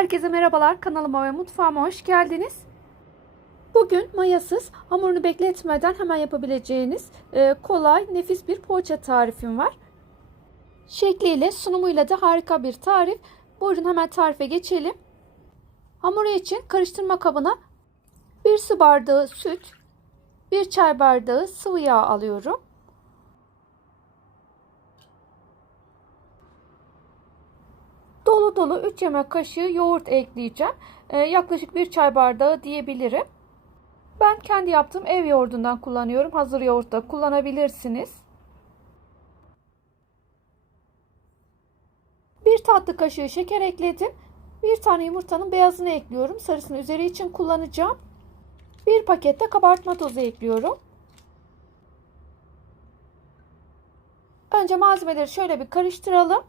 Herkese merhabalar. Kanalıma ve mutfağıma hoş geldiniz. Bugün mayasız, hamurunu bekletmeden hemen yapabileceğiniz e, kolay, nefis bir poğaça tarifim var. Şekliyle, sunumuyla da harika bir tarif. Buyurun hemen tarife geçelim. Hamuru için karıştırma kabına 1 su bardağı süt, 1 çay bardağı sıvı yağ alıyorum. Dolu dolu 3 yemek kaşığı yoğurt ekleyeceğim. Ee, yaklaşık 1 çay bardağı diyebilirim. Ben kendi yaptığım ev yoğurdundan kullanıyorum. Hazır yoğurt da kullanabilirsiniz. 1 tatlı kaşığı şeker ekledim. 1 tane yumurtanın beyazını ekliyorum. Sarısını üzeri için kullanacağım. 1 pakette kabartma tozu ekliyorum. Önce malzemeleri şöyle bir karıştıralım.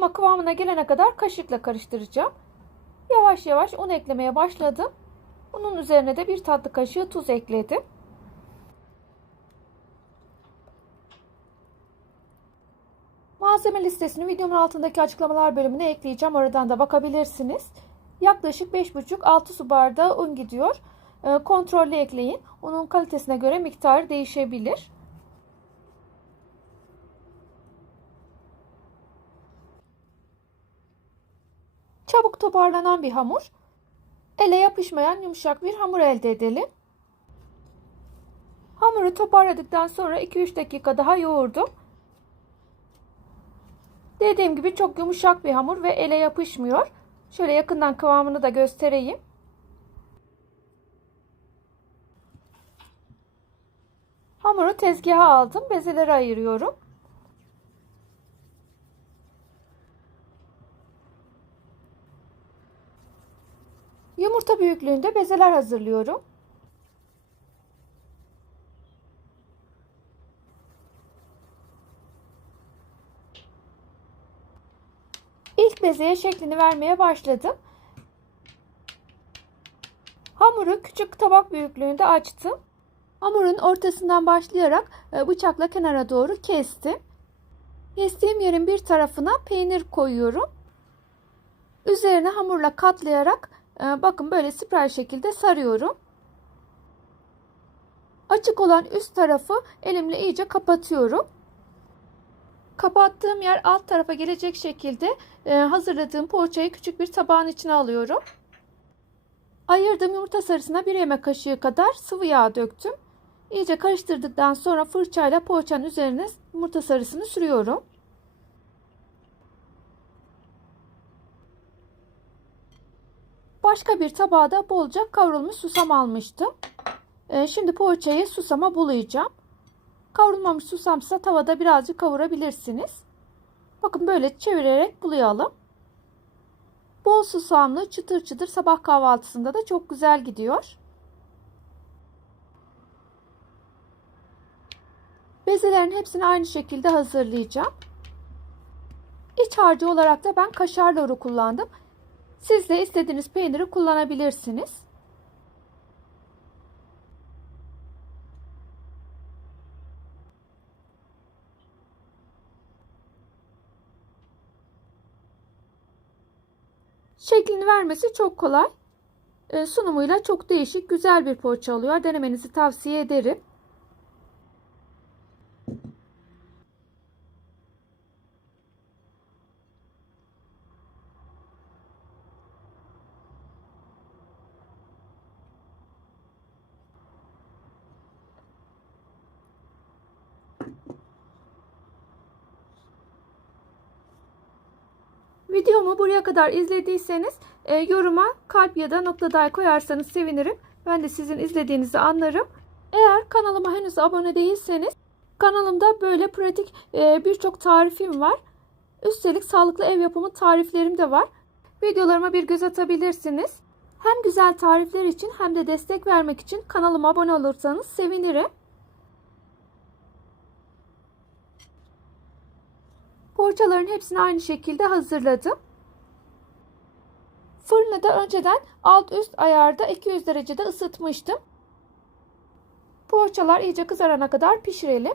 Yoğrulma kıvamına gelene kadar kaşıkla karıştıracağım. Yavaş yavaş un eklemeye başladım. Unun üzerine de bir tatlı kaşığı tuz ekledim. Malzeme listesini videomun altındaki açıklamalar bölümüne ekleyeceğim. Oradan da bakabilirsiniz. Yaklaşık 5,5-6 su bardağı un gidiyor. Kontrollü ekleyin. Unun kalitesine göre miktarı değişebilir. Çabuk toparlanan bir hamur. Ele yapışmayan yumuşak bir hamur elde edelim. Hamuru toparladıktan sonra 2-3 dakika daha yoğurdum. Dediğim gibi çok yumuşak bir hamur ve ele yapışmıyor. Şöyle yakından kıvamını da göstereyim. Hamuru tezgaha aldım. Bezeleri ayırıyorum. Yumurta büyüklüğünde bezeler hazırlıyorum. İlk bezeye şeklini vermeye başladım. Hamuru küçük tabak büyüklüğünde açtım. Hamurun ortasından başlayarak e, bıçakla kenara doğru kestim. Kestiğim yerin bir tarafına peynir koyuyorum. Üzerine hamurla katlayarak bakın böyle spiral şekilde sarıyorum. Açık olan üst tarafı elimle iyice kapatıyorum. Kapattığım yer alt tarafa gelecek şekilde e, hazırladığım poğaçayı küçük bir tabağın içine alıyorum. Ayırdığım yumurta sarısına bir yemek kaşığı kadar sıvı yağ döktüm. İyice karıştırdıktan sonra fırçayla poğaçanın üzerine yumurta sarısını sürüyorum. Başka bir tabağa da bolca kavrulmuş susam almıştım. Ee, şimdi poğaçayı susama bulayacağım. Kavrulmamış susamsa tavada birazcık kavurabilirsiniz. Bakın böyle çevirerek bulayalım. Bol susamlı çıtır çıtır sabah kahvaltısında da çok güzel gidiyor. Bezelerin hepsini aynı şekilde hazırlayacağım. İç harcı olarak da ben kaşar loru kullandım. Siz de istediğiniz peyniri kullanabilirsiniz. Şeklini vermesi çok kolay. E, sunumuyla çok değişik, güzel bir poğaça oluyor. Denemenizi tavsiye ederim. Videomu buraya kadar izlediyseniz e, yoruma kalp ya da nokta dahi koyarsanız sevinirim. Ben de sizin izlediğinizi anlarım. Eğer kanalıma henüz abone değilseniz kanalımda böyle pratik e, birçok tarifim var. Üstelik sağlıklı ev yapımı tariflerim de var. Videolarıma bir göz atabilirsiniz. Hem güzel tarifler için hem de destek vermek için kanalıma abone olursanız sevinirim. Poğaçaların hepsini aynı şekilde hazırladım. Fırını da önceden alt üst ayarda 200 derecede ısıtmıştım. Poğaçalar iyice kızarana kadar pişirelim.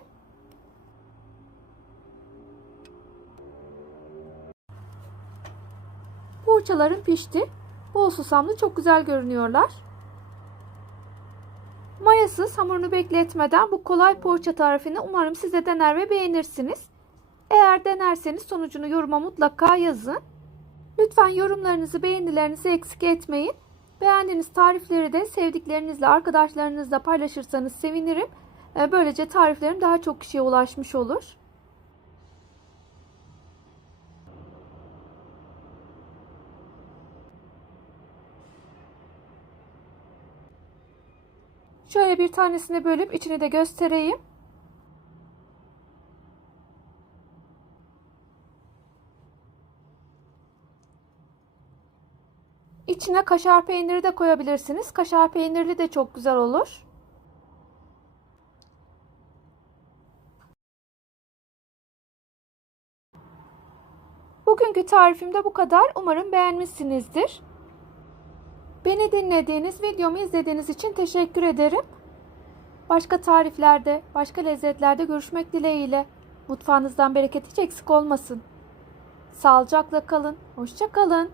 Poğaçalarım pişti. Bol susamlı çok güzel görünüyorlar. Mayasız hamurunu bekletmeden bu kolay poğaça tarifini umarım siz de dener ve beğenirsiniz. Eğer denerseniz sonucunu yoruma mutlaka yazın. Lütfen yorumlarınızı, beğenilerinizi eksik etmeyin. Beğendiğiniz tarifleri de sevdiklerinizle, arkadaşlarınızla paylaşırsanız sevinirim. Ee, Böylece tariflerim daha çok kişiye ulaşmış olur. Şöyle bir tanesini bölüp içini de göstereyim. İçine kaşar peyniri de koyabilirsiniz. Kaşar peynirli de çok güzel olur. Bugünkü tarifim de bu kadar. Umarım beğenmişsinizdir. Beni dinlediğiniz, videomu izlediğiniz için teşekkür ederim. Başka tariflerde, başka lezzetlerde görüşmek dileğiyle. Mutfağınızdan bereket hiç eksik olmasın. Sağlıcakla kalın. Hoşça kalın.